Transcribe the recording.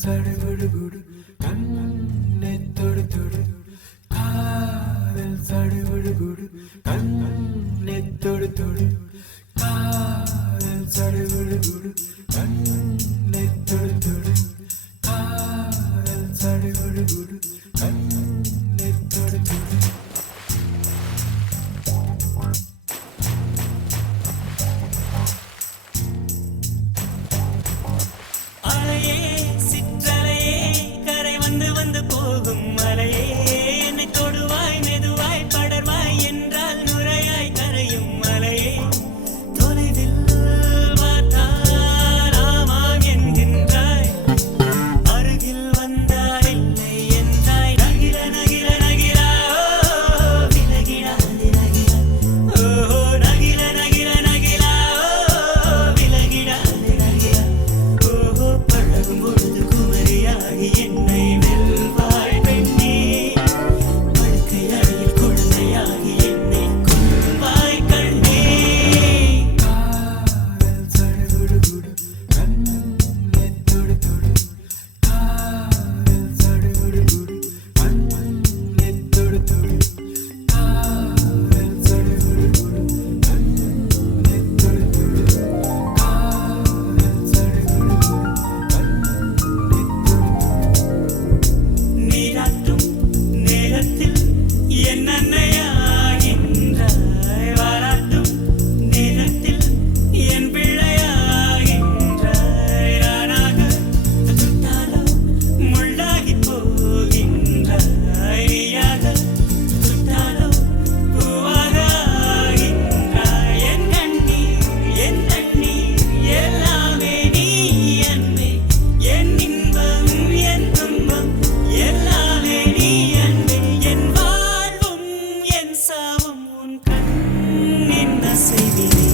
சடுகுடு கண்ணை தொடு தொடு காதல் சடுகுடு கண்ணை தொடு தொடு காதல் சடுகுடு கண்ணை தொடு தொடு காதல் சடுகுடு கண்ணை தொடு தொடு போகும் மலையே என்னை தொடுவாய் மெதுவாய் படர்வாய் என்றால் நுரையாய் கரையும் மலையே தொலைவில் பார்த்தால் ஆமாம் என்கின்றாய் அருகில் வந்தால் இல்லை என்றாய் நகிர நகிர நகிரா விலகிடாது நகிரா ஓஹோ நகிர நகிர நகிரா விலகிடாது நகிரா ஓஹோ பழகும் பொழுது குமரியாகி என்னை say